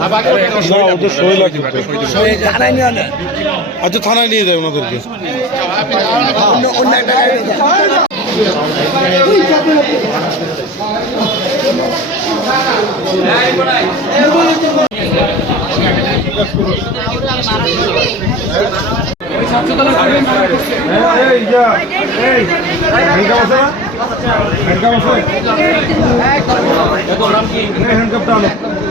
না ওদের নিয়ে আনে আচ্ছা থানায় নিয়ে যায় ওনাদেরকে হ্যান্ডকাপ আছে হ্যান্ডকাপটা আনো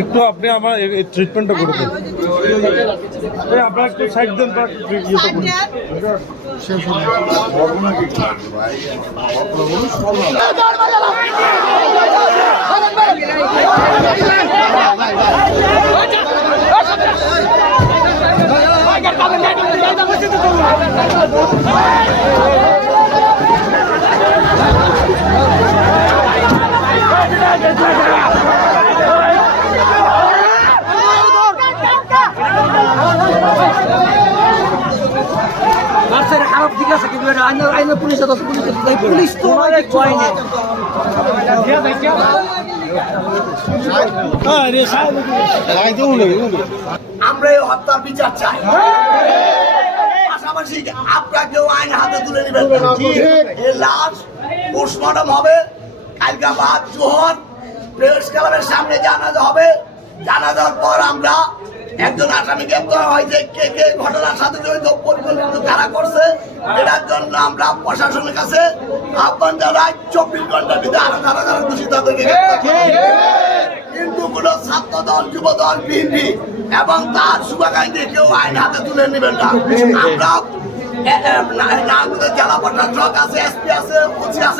একটু আপনি আমার ট্রিটমেন্টটা করে দিন। এই আপনার একটু সাইড দেন তার খারাপ ঠিক আছে কিন্তু এটা আইনের আইনের পুলিশ পুলিশ তো আমরা এই হত্যার বিচার চাই। পাশাপাশি আপনাকেও আইন হাতে তুলে নেবেন লাশ পোস্টমর্টম হবে। কালকা বাদ জোহর প্রেস ক্লাবের সামনে জানাজা হবে। জানাজার পর আমরা একজন আসামি গ্রেপ্তার হয়েছে কে কে ঘটনার সাথে জড়িত পরিকল্পিত কারা করছে এটার জন্য আমরা প্রশাসনের কাছে আহ্বান জানাই চব্বিশ ঘণ্টার ভিতরে আরও যারা যারা দোষী তাদেরকে। কিন্তু কোন ছাত্র দল যুব দল বিএনপি এবং তার শুভাকাঙ্ক্ষী কেউ আইন হাতে তুলে নেবেন না। আমরা জেলা প্রশাসক আছে এসপি আছে ওসি আছে